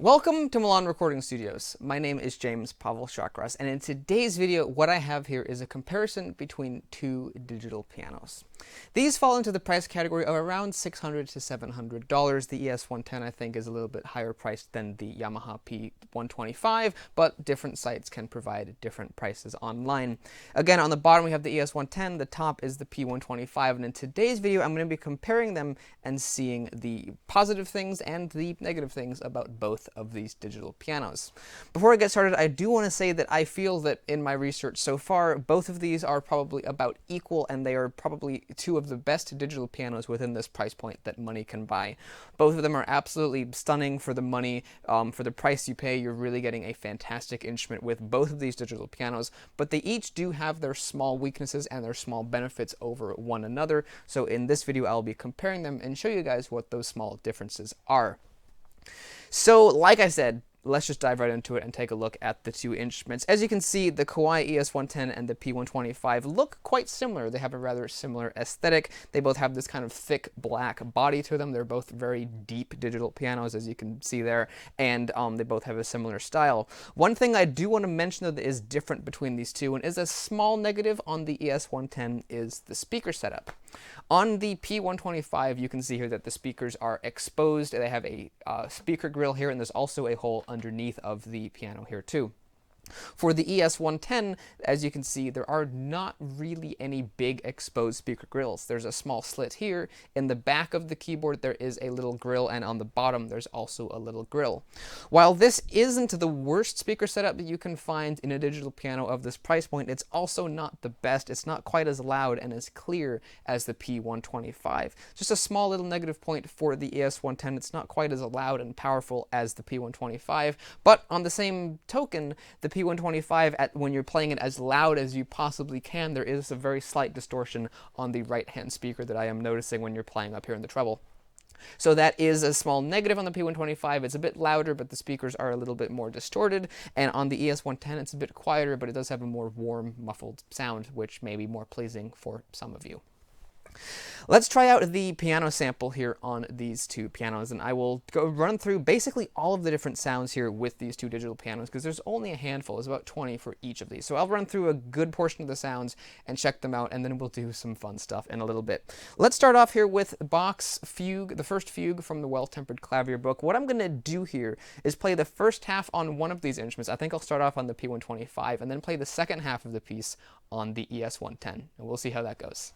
Welcome to Milan Recording Studios. My name is James Pavel Chakras, and in today's video, what I have here is a comparison between two digital pianos. These fall into the price category of around $600 to $700. The ES110, I think, is a little bit higher priced than the Yamaha P125, but different sites can provide different prices online. Again, on the bottom we have the ES110, the top is the P125, and in today's video, I'm going to be comparing them and seeing the positive things and the negative things about both of these digital pianos. Before I get started, I do want to say that I feel that in my research so far, both of these are probably about equal, and they are probably two of the best digital pianos within this price point that money can buy. Both of them are absolutely stunning for the money. For the price you pay, you're really getting a fantastic instrument with both of these digital pianos, but they each do have their small weaknesses and their small benefits over one another. So in this video, I'll be comparing them and show you guys what those small differences are. So, like I said, let's just dive right into it and take a look at the two instruments. As you can see, the Kawai ES110 and the P125 look quite similar. They have a rather similar aesthetic. They both have this kind of thick black body to them. They're both very deep digital pianos, as you can see there, and they both have a similar style. One thing I do want to mention, though, that is different between these two, and is a small negative on the ES110, is the speaker setup. On the P125, you can see here that the speakers are exposed. They have a speaker grill here, and there's also a hole underneath of the piano here too. For the ES110, as you can see, there are not really any big exposed speaker grills. There's a small slit here. In the back of the keyboard, there is a little grill, and on the bottom, there's also a little grill. While this isn't the worst speaker setup that you can find in a digital piano of this price point, it's also not the best. It's not quite as loud and as clear as the P125. Just a small little negative point for the ES110. It's not quite as loud and powerful as the P125, but on the same token, the P125, when you're playing it as loud as you possibly can, there is a very slight distortion on the right-hand speaker that I am noticing when you're playing up here in the treble. So that is a small negative on the P125. It's a bit louder, but the speakers are a little bit more distorted. And on the ES110, it's a bit quieter, but it does have a more warm, muffled sound, which may be more pleasing for some of you. Let's try out the piano sample here on these two pianos, and I will go run through basically all of the different sounds here with these two digital pianos, because there's only a handful. There's about 20 for each of these. So I'll run through a good portion of the sounds and check them out, and then we'll do some fun stuff in a little bit. Let's start off here with Bach's Fugue, the first fugue from the Well-Tempered Clavier book. What I'm going to do here is play the first half on one of these instruments. I think I'll start off on the P125, and then play the second half of the piece on the ES110, and we'll see how that goes.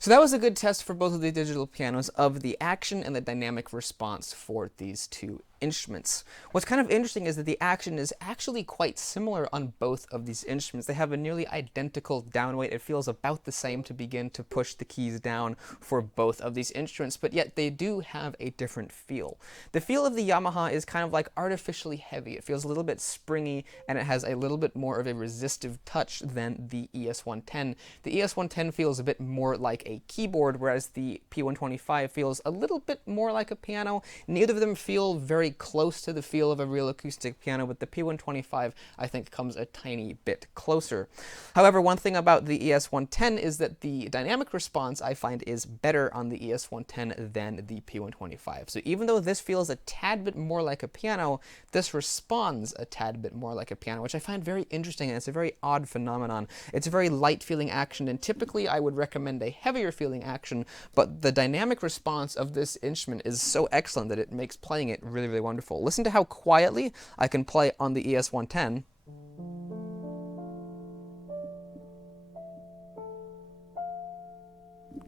So that was a good test for both of the digital pianos of the action and the dynamic response for these two instruments. What's kind of interesting is that the action is actually quite similar on both of these instruments. They have a nearly identical down weight. It feels about the same to begin to push the keys down for both of these instruments, but yet they do have a different feel. The feel of the Yamaha is kind of like artificially heavy. It feels a little bit springy, and it has a little bit more of a resistive touch than the ES110. The ES110 feels a bit more like a keyboard, whereas the P125 feels a little bit more like a piano. Neither of them feel very very close to the feel of a real acoustic piano, but the P125 I think comes a tiny bit closer. However, one thing about the ES110 is that the dynamic response I find is better on the ES110 than the P125. So even though this feels a tad bit more like a piano, this responds a tad bit more like a piano, which I find very interesting, and it's a very odd phenomenon. It's a very light feeling action, and typically I would recommend a heavier feeling action, but the dynamic response of this instrument is so excellent that it makes playing it really, really wonderful. Listen to how quietly I can play on the ES110.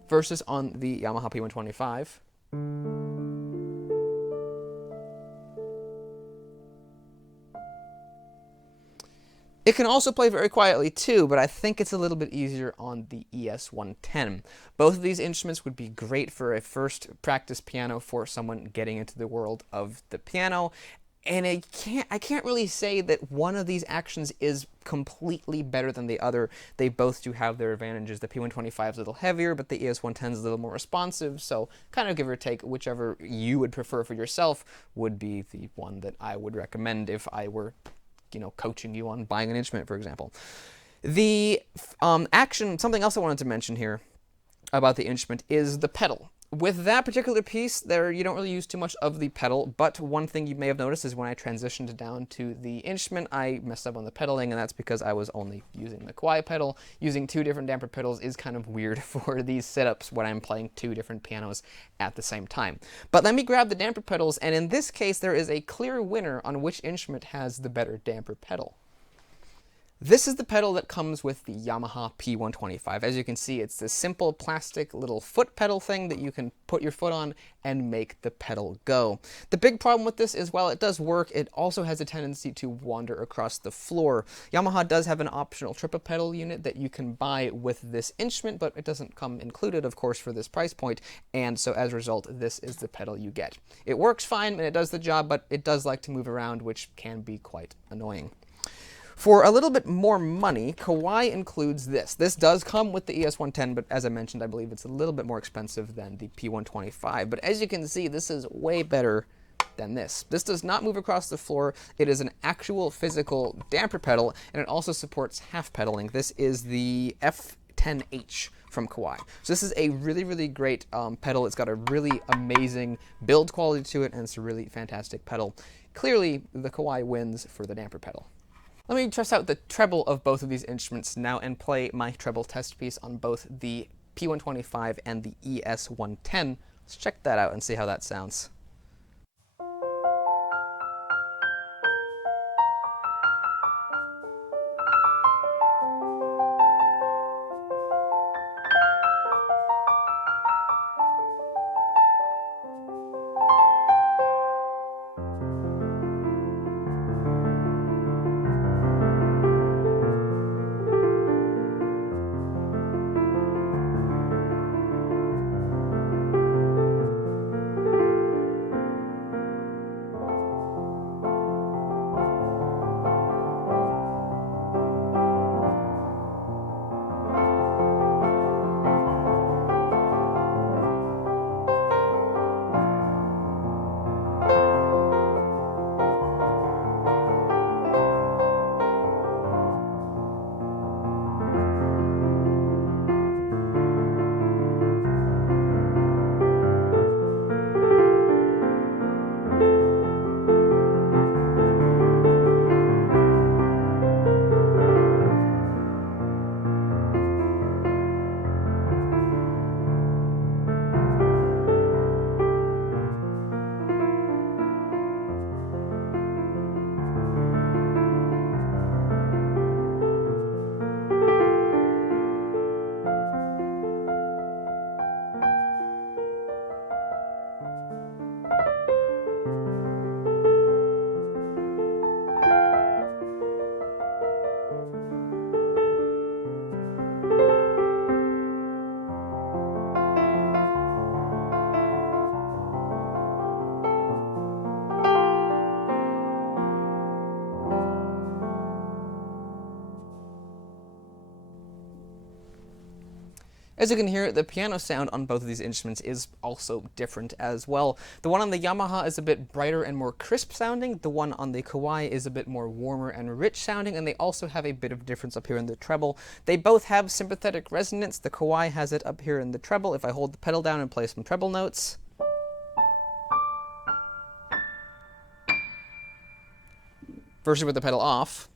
Versus on the Yamaha P125. It can also play very quietly too, but I think it's a little bit easier on the ES110. Both of these instruments would be great for a first practice piano for someone getting into the world of the piano. And I can't really say that one of these actions is completely better than the other. They both do have their advantages. The P125 is a little heavier, but the ES110 is a little more responsive. So kind of give or take, whichever you would prefer for yourself would be the one that I would recommend if I were, coaching you on buying an instrument, for example. The something else I wanted to mention here about the instrument is the pedal. With that particular piece, you don't really use too much of the pedal, but one thing you may have noticed is when I transitioned down to the instrument, I messed up on the pedaling, and that's because I was only using the Kawai pedal. Using two different damper pedals is kind of weird for these setups when I'm playing two different pianos at the same time. But let me grab the damper pedals, and in this case, there is a clear winner on which instrument has the better damper pedal. This is the pedal that comes with the Yamaha P125. As you can see, it's this simple plastic little foot pedal thing that you can put your foot on and make the pedal go. The big problem with this is while it does work, it also has a tendency to wander across the floor. Yamaha does have an optional triple pedal unit that you can buy with this instrument, but it doesn't come included, of course, for this price point, and so as a result, this is the pedal you get. It works fine and it does the job, but it does like to move around, which can be quite annoying. For a little bit more money, Kawai includes this. This does come with the ES110, but as I mentioned, I believe it's a little bit more expensive than the P125. But as you can see, this is way better than this. This does not move across the floor. It is an actual physical damper pedal, and it also supports half pedaling. This is the F10H from Kawai. So this is a really, really great pedal. It's got a really amazing build quality to it, and it's a really fantastic pedal. Clearly, the Kawai wins for the damper pedal. Let me test out the treble of both of these instruments now and play my treble test piece on both the P125 and the ES110. Let's check that out and see how that sounds. As you can hear, the piano sound on both of these instruments is also different as well. The one on the Yamaha is a bit brighter and more crisp sounding, the one on the Kawai is a bit more warmer and rich sounding, and they also have a bit of difference up here in the treble. They both have sympathetic resonance. The Kawai has it up here in the treble. If I hold the pedal down and play some treble notes, versus with the pedal off,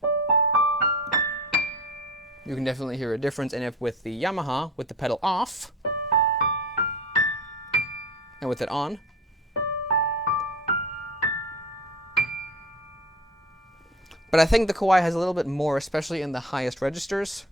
you can definitely hear a difference. And if with the Yamaha, with the pedal off, and with it on, but I think the Kawai has a little bit more, especially in the highest registers.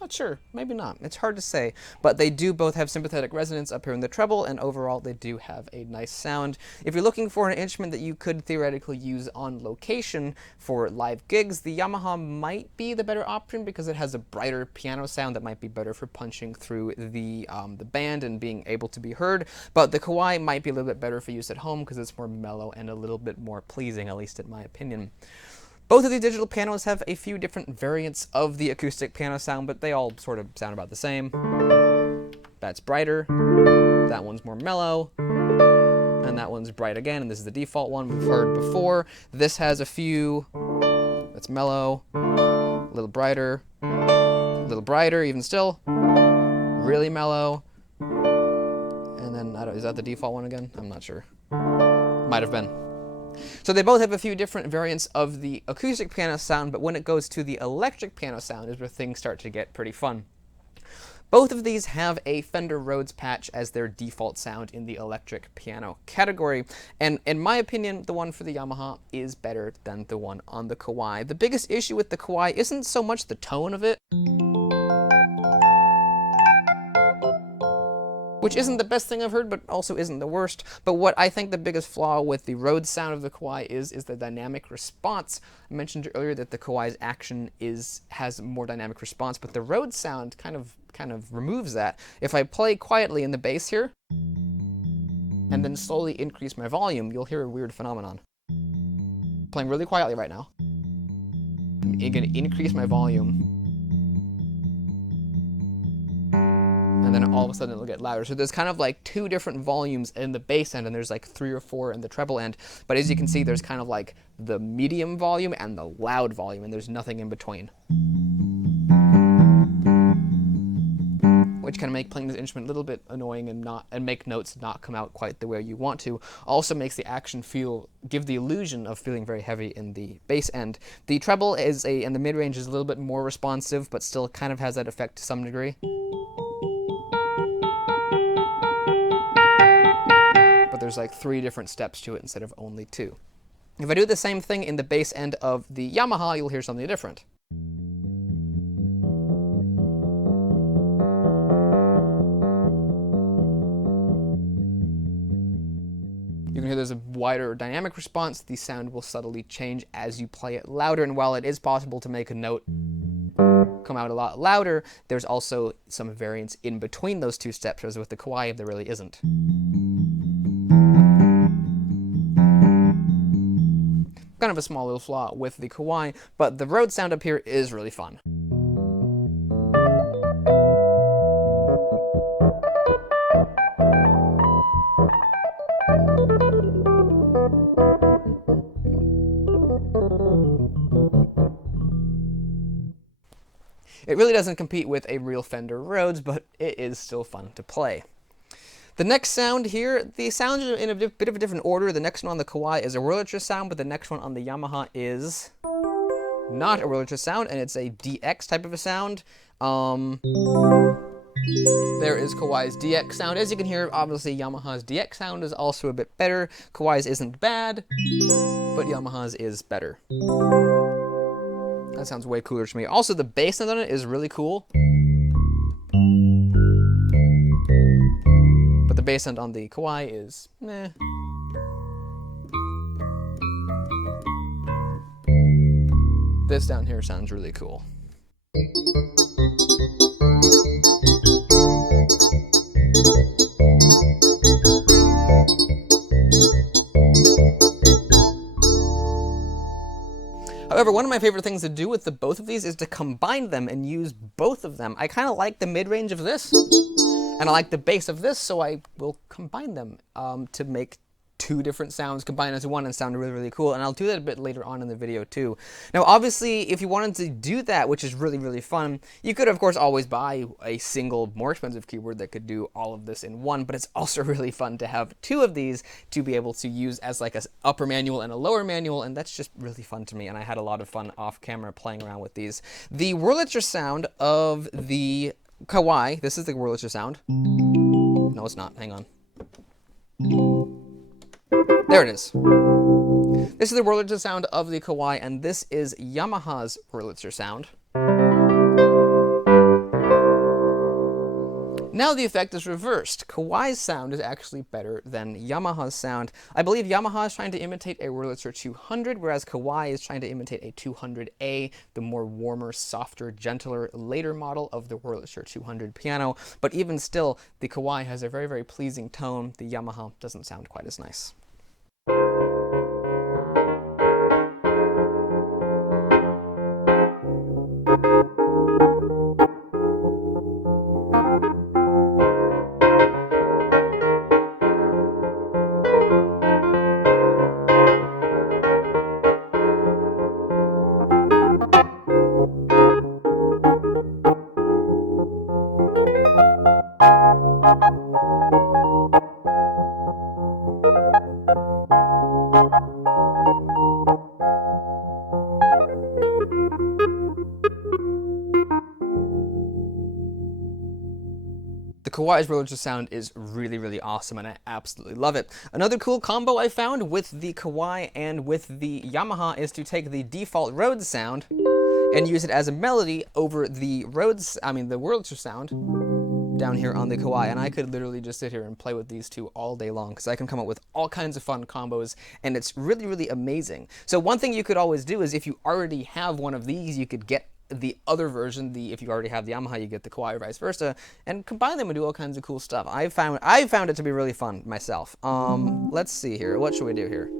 Not sure, maybe not. It's hard to say, but they do both have sympathetic resonance up here in the treble, and overall they do have a nice sound. If you're looking for an instrument that you could theoretically use on location for live gigs, the Yamaha might be the better option because it has a brighter piano sound that might be better for punching through the band and being able to be heard, but the Kawai might be a little bit better for use at home because it's more mellow and a little bit more pleasing, at least in my opinion. Both of these digital pianos have a few different variants of the acoustic piano sound, but they all sort of sound about the same. That's brighter, that one's more mellow, and that one's bright again, and this is the default one we've heard before. This has a few that's mellow, a little brighter even still, really mellow, and then, is that the default one again? I'm not sure. Might have been. So they both have a few different variants of the acoustic piano sound, but when it goes to the electric piano sound is where things start to get pretty fun. Both of these have a Fender Rhodes patch as their default sound in the electric piano category, and in my opinion, the one for the Yamaha is better than the one on the Kawai. The biggest issue with the Kawai isn't so much the tone of it, which isn't the best thing I've heard, but also isn't the worst. But what I think the biggest flaw with the Rhodes sound of the Kawai is the dynamic response. I mentioned earlier that the Kawai's action has more dynamic response, but the Rhodes sound kind of removes that. If I play quietly in the bass here, and then slowly increase my volume, you'll hear a weird phenomenon. Playing really quietly right now. I'm going to increase my volume, and then all of a sudden it'll get louder. So there's kind of like two different volumes in the bass end, and there's like 3 or 4 in the treble end. But as you can see, there's kind of like the medium volume and the loud volume, and there's nothing in between, which can make playing this instrument a little bit annoying and make notes not come out quite the way you want to. Also makes the action give the illusion of feeling very heavy in the bass end. The treble and the mid-range is a little bit more responsive, but still kind of has that effect to some degree. But there's like 3 different steps to it instead of only 2. If I do the same thing in the bass end of the Yamaha, you'll hear something different. You can hear there's a wider dynamic response. The sound will subtly change as you play it louder, and while it is possible to make a note come out a lot louder, there's also some variance in between those 2 steps, as with the Kawai there really isn't. Kind of a small little flaw with the Kawai, but the Rhodes sound up here is really fun. It really doesn't compete with a real Fender Rhodes, but it is still fun to play. The next sound here, the sounds are in a bit of a different order. The next one on the Kawai is a Wurlitzer sound, but the next one on the Yamaha is not a Wurlitzer sound, and it's a DX type of a sound. There is Kawai's DX sound. As you can hear, obviously Yamaha's DX sound is also a bit better. Kawai's isn't bad, but Yamaha's is better. That sounds way cooler to me. Also, the bass sound on it is really cool. But the bass end on the Kawai is meh. This down here sounds really cool. However, one of my favorite things to do with both of these is to combine them and use both of them. I kind of like the mid-range of this, and I like the bass of this, so I will combine them to make two different sounds combined into one and sound really, really cool. And I'll do that a bit later on in the video too. Now, obviously, if you wanted to do that, which is really, really fun, you could, of course, always buy a single, more expensive keyboard that could do all of this in one, but it's also really fun to have two of these to be able to use as like an upper manual and a lower manual, and that's just really fun to me, and I had a lot of fun off camera playing around with these. The Wurlitzer sound of the Kawai, this is the Wurlitzer sound. No, it's not, hang on. There it is. This is the Wurlitzer sound of the Kawai, and this is Yamaha's Wurlitzer sound. Now the effect is reversed. Kawai's sound is actually better than Yamaha's sound. I believe Yamaha is trying to imitate a Wurlitzer 200, whereas Kawai is trying to imitate a 200A, the more warmer, softer, gentler, later model of the Wurlitzer 200 piano. But even still, the Kawai has a very, very pleasing tone. The Yamaha doesn't sound quite as nice. The Kawai's Wurlitzer sound is really, really awesome, and I absolutely love it. Another cool combo I found with the Kawai and with the Yamaha is to take the default Rhodes sound and use it as a melody over the Wurlitzer sound down here on the Kawai, and I could literally just sit here and play with these two all day long because I can come up with all kinds of fun combos, and it's really, really amazing. So one thing you could always do is if you already have one of these, you could get the other version, if you already have the Yamaha, you get the Kawai or vice versa, and combine them and do all kinds of cool stuff. I found it to be really fun myself. Let's see here. What should we do here?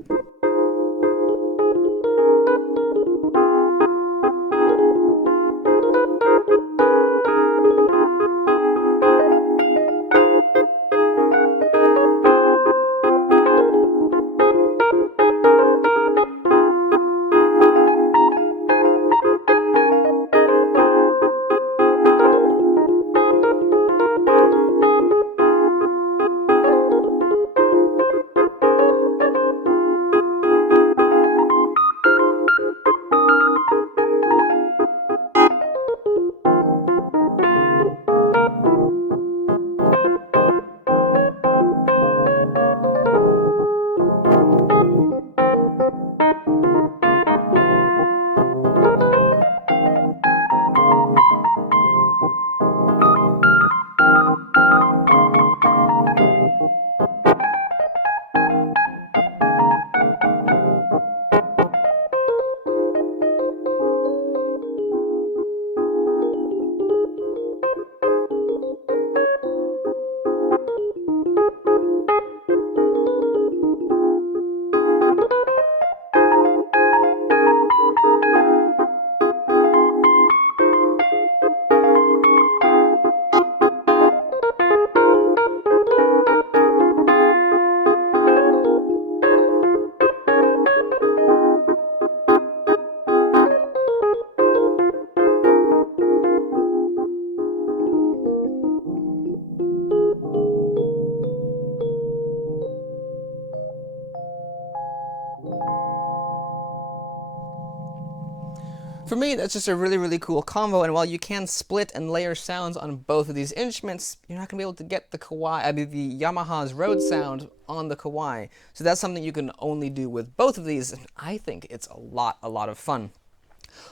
For me, that's just a really, really cool combo, and while you can split and layer sounds on both of these instruments, you're not going to be able to get the the Yamaha's Rhodes sound on the Kawai. So that's something you can only do with both of these, and I think it's a lot of fun.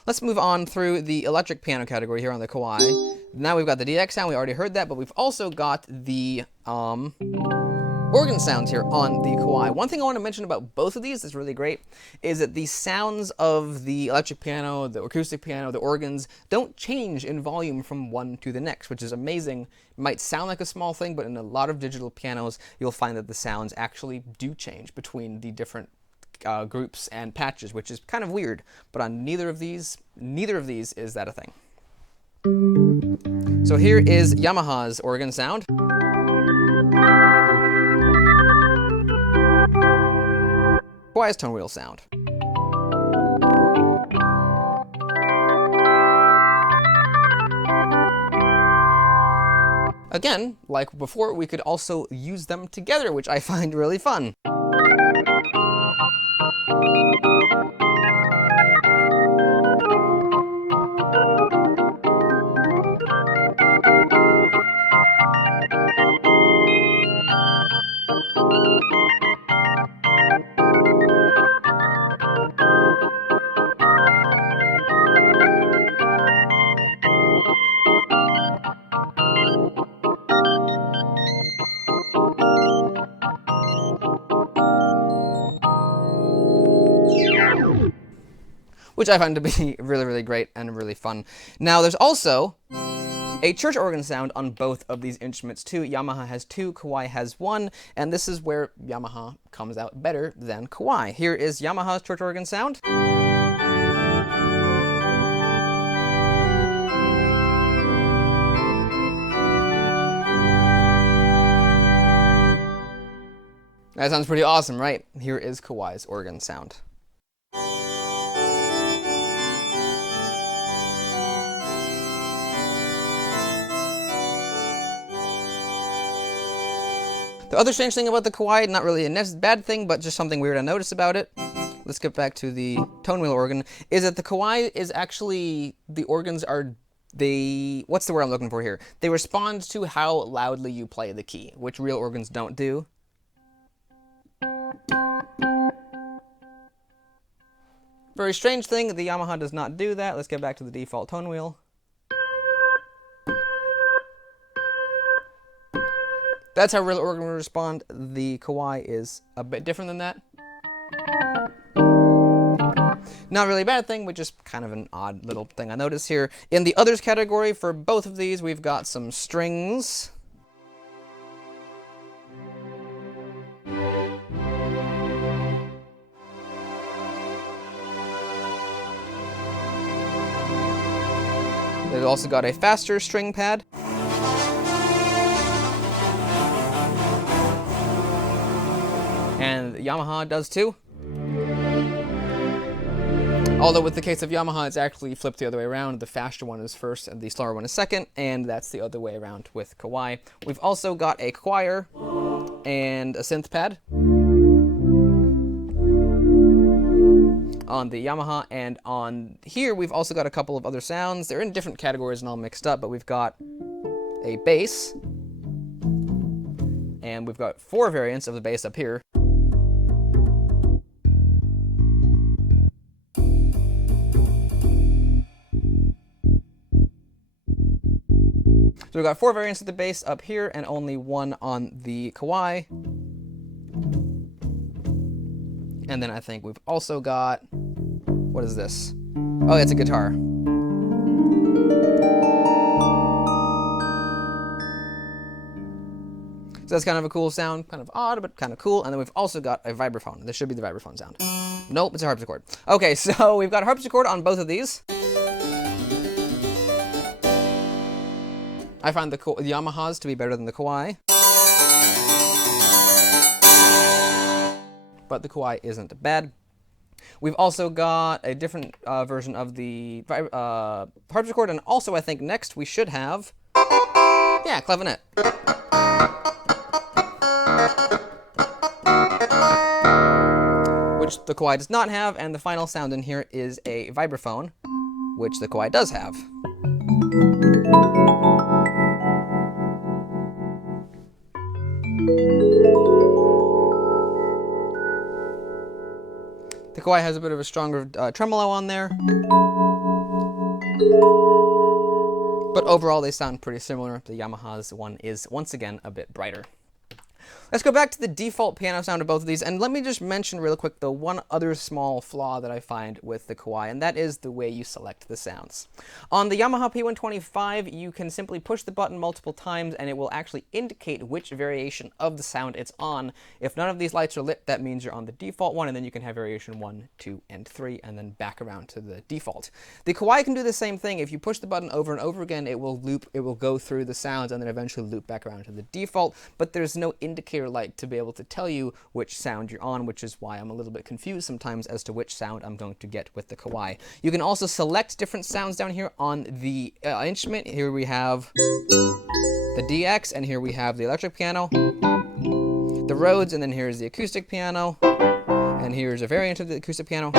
Let's move on through the electric piano category here on the Kawai. Now we've got the DX sound, we already heard that, but we've also got the organ sounds here on the Kawai. One thing I want to mention about both of these that's really great is that the sounds of the electric piano, the acoustic piano, the organs don't change in volume from one to the next, which is amazing. It might sound like a small thing, but in a lot of digital pianos, you'll find that the sounds actually do change between the different groups and patches, which is kind of weird. But on neither of these is that a thing. So here is Yamaha's organ sound. Kawai's tone wheel sound. Again, like before, we could also use them together, which I find really fun. Which I find to be really, really great and really fun. Now, there's also a church organ sound on both of these instruments too. Yamaha has 2, Kawai has 1, and this is where Yamaha comes out better than Kawai. Here is Yamaha's church organ sound. That sounds pretty awesome, right? Here is Kawai's organ sound. The other strange thing about the Kawai, not really a bad thing, but just something weird I noticed about it, let's get back to the tone wheel organ, is that the Kawai is actually, the organs are, what's the word I'm looking for here? They respond to how loudly you play the key, which real organs don't do. Very strange thing, the Yamaha does not do that. Let's get back to the default tone wheel. That's how real organ would respond. The Kawai is a bit different than that. Not really a bad thing, but just kind of an odd little thing I noticed here. In the others category, for both of these, we've got some strings. They've also got a faster string pad. And Yamaha does too. Although with the case of Yamaha, it's actually flipped the other way around. The faster one is first and the slower one is second, and that's the other way around with Kawai. We've also got a choir and a synth pad on the Yamaha, and on here we've also got a couple of other sounds. They're in different categories and all mixed up, but we've got a bass, and we've got 4 variants of the bass up here. So we've got 4 variants of the bass up here and only 1 on the Kawai. And then I think we've also got, what is this? Oh, it's a guitar. So that's kind of a cool sound, kind of odd, but kind of cool. And then we've also got a vibraphone. This should be the vibraphone sound. Nope, it's a harpsichord. Okay, so we've got a harpsichord on both of these. I find the Yamahas to be better than the Kawai. But the Kawai isn't bad. We've also got a different version of the harpsichord, and also I think next we should have, yeah, clavinet. Which the Kawai does not have, and the final sound in here is a vibraphone, which the Kawai does have. The Kawai has a bit of a stronger tremolo on there. But overall, they sound pretty similar. The Yamaha's one is, once again, a bit brighter. Let's go back to the default piano sound of both of these, and let me just mention real quick the one other small flaw that I find with the Kawai, and that is the way you select the sounds. On the Yamaha P125, you can simply push the button multiple times, and it will actually indicate which variation of the sound it's on. If none of these lights are lit, that means you're on the default one, and then you can have variation 1, 2, and 3, and then back around to the default. The Kawai can do the same thing. If you push the button over and over again, it will go through the sounds and then eventually loop back around to the default, but there's no indicator light to be able to tell you which sound you're on, which is why I'm a little bit confused sometimes as to which sound I'm going to get with the Kawai. You can also select different sounds down here on the instrument. Here we have the DX, and here we have the electric piano, the Rhodes, and then here's the acoustic piano, and here's a variant of the acoustic piano.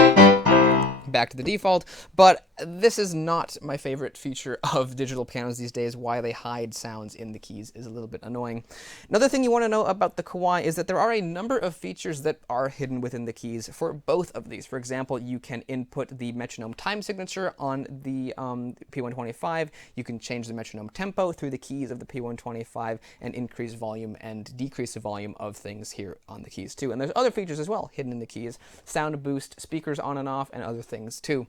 Back to the default, but this is not my favorite feature of digital pianos these days. Why they hide sounds in the keys is a little bit annoying. Another thing you want to know about the Kawai is that there are a number of features that are hidden within the keys for both of these. For example, you can input the metronome time signature on the P125. You can change the metronome tempo through the keys of the P125 and increase volume and decrease the volume of things here on the keys too. And there's other features as well hidden in the keys: sound boost, speakers on and off, and other things too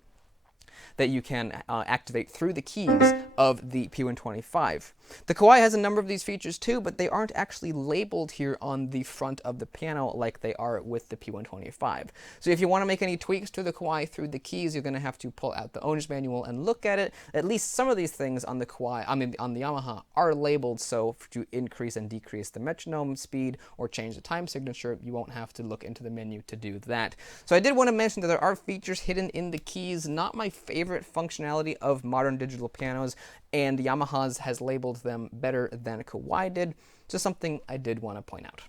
that you can activate through the keys of the P125. The Kawai has a number of these features too, but they aren't actually labeled here on the front of the piano like they are with the P125. So if you want to make any tweaks to the Kawai through the keys, you're going to have to pull out the owner's manual and look at it. At least some of these things on the Kawai, on the Yamaha, are labeled, so to increase and decrease the metronome speed or change the time signature, you won't have to look into the menu to do that. So I did want to mention that there are features hidden in the keys. Not my favorite functionality of modern digital pianos, and Yamaha's has labeled them better than Kawai did. Just something I did want to point out.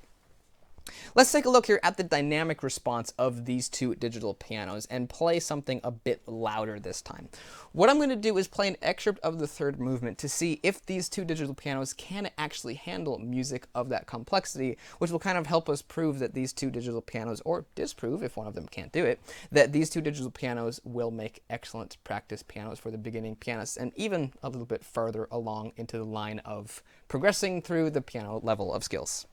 Let's take a look here at the dynamic response of these two digital pianos and play something a bit louder this time. What I'm going to do is play an excerpt of the third movement to see if these two digital pianos can actually handle music of that complexity, which will kind of help us prove that these two digital pianos, or disprove if one of them can't do it, that these two digital pianos will make excellent practice pianos for the beginning pianists, and even a little bit further along into the line of progressing through the piano level of skills.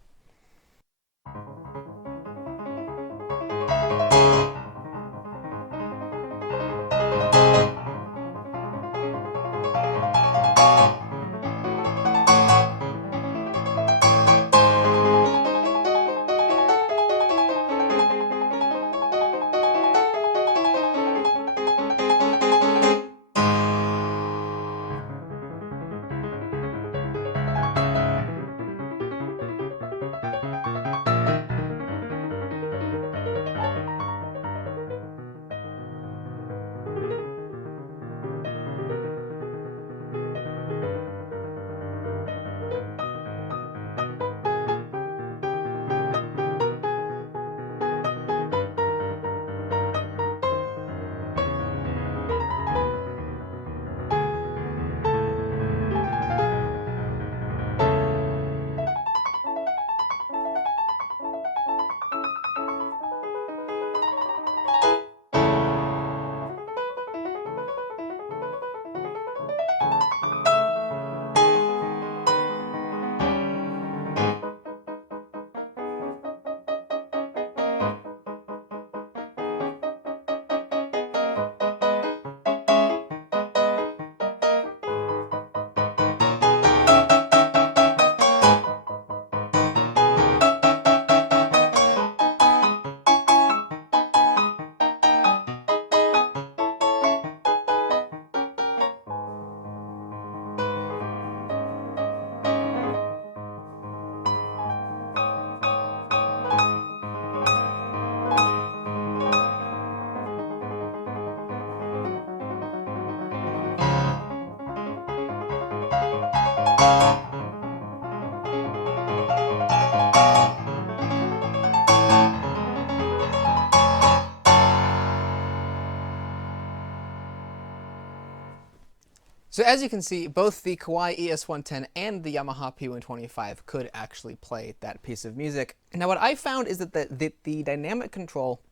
So as you can see, both the Kawai ES110 and the Yamaha P125 could actually play that piece of music. Now what I found is that the dynamic control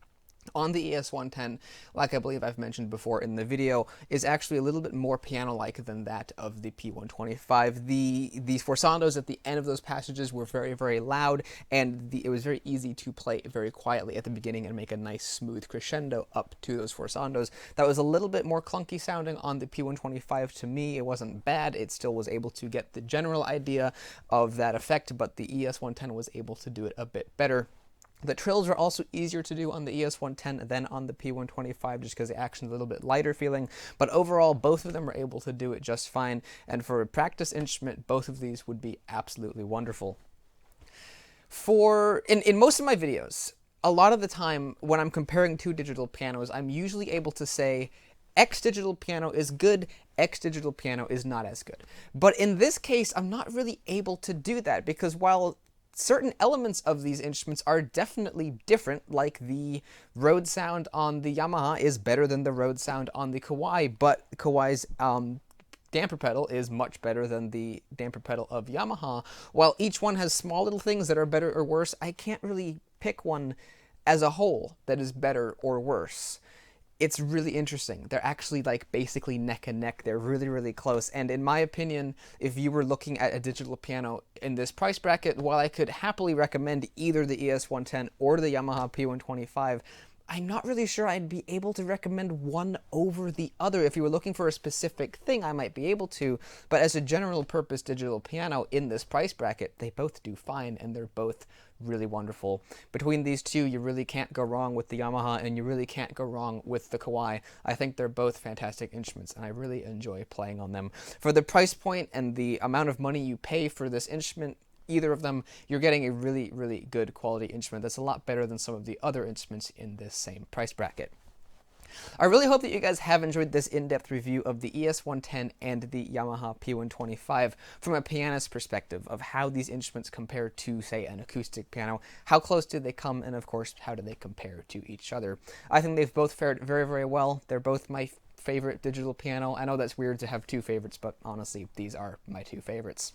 on the ES110, like I believe I've mentioned before in the video, is actually a little bit more piano-like than that of the P125. These forçandos at the end of those passages were very, very loud, and it was very easy to play very quietly at the beginning and make a nice smooth crescendo up to those forçandos. That was a little bit more clunky sounding on the P125 to me. It wasn't bad. It still was able to get the general idea of that effect, but the ES110 was able to do it a bit better. The trills are also easier to do on the ES110 than on the P125 just because the action's a little bit lighter feeling, but overall both of them are able to do it just fine, and for a practice instrument both of these would be absolutely wonderful. In most of my videos, a lot of the time when I'm comparing two digital pianos, I'm usually able to say X digital piano is good, X digital piano is not as good. But in this case, I'm not really able to do that because while certain elements of these instruments are definitely different, like the Rhodes sound on the Yamaha is better than the Rhodes sound on the Kawai, but Kawai's damper pedal is much better than the damper pedal of Yamaha. While each one has small little things that are better or worse, I can't really pick one as a whole that is better or worse. It's really interesting. They're actually like basically neck and neck. They're really, really close. And in my opinion, if you were looking at a digital piano in this price bracket, while I could happily recommend either the ES110 or the Yamaha P125, I'm not really sure I'd be able to recommend one over the other. If you were looking for a specific thing, I might be able to, but as a general purpose digital piano in this price bracket, they both do fine, and they're both really wonderful. Between these two, you really can't go wrong with the Yamaha, and you really can't go wrong with the Kawai. I think they're both fantastic instruments, and I really enjoy playing on them. For the price point and the amount of money you pay for this instrument, either of them, you're getting a really, really good quality instrument that's a lot better than some of the other instruments in this same price bracket. I really hope that you guys have enjoyed this in-depth review of the ES110 and the Yamaha P125 from a pianist perspective of how these instruments compare to, say, an acoustic piano, how close do they come, and of course, how do they compare to each other. I think they've both fared very, very well. They're both my favorite digital piano. I know that's weird to have two favorites, but honestly, these are my two favorites.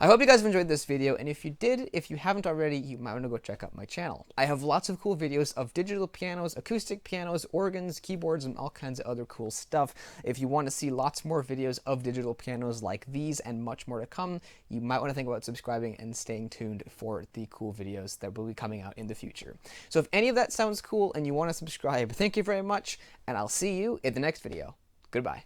I hope you guys have enjoyed this video, and if you did, if you haven't already, you might want to go check out my channel. I have lots of cool videos of digital pianos, acoustic pianos, organs, keyboards, and all kinds of other cool stuff. If you want to see lots more videos of digital pianos like these and much more to come, you might want to think about subscribing and staying tuned for the cool videos that will be coming out in the future. So if any of that sounds cool and you want to subscribe, thank you very much, and I'll see you in the next video. Goodbye.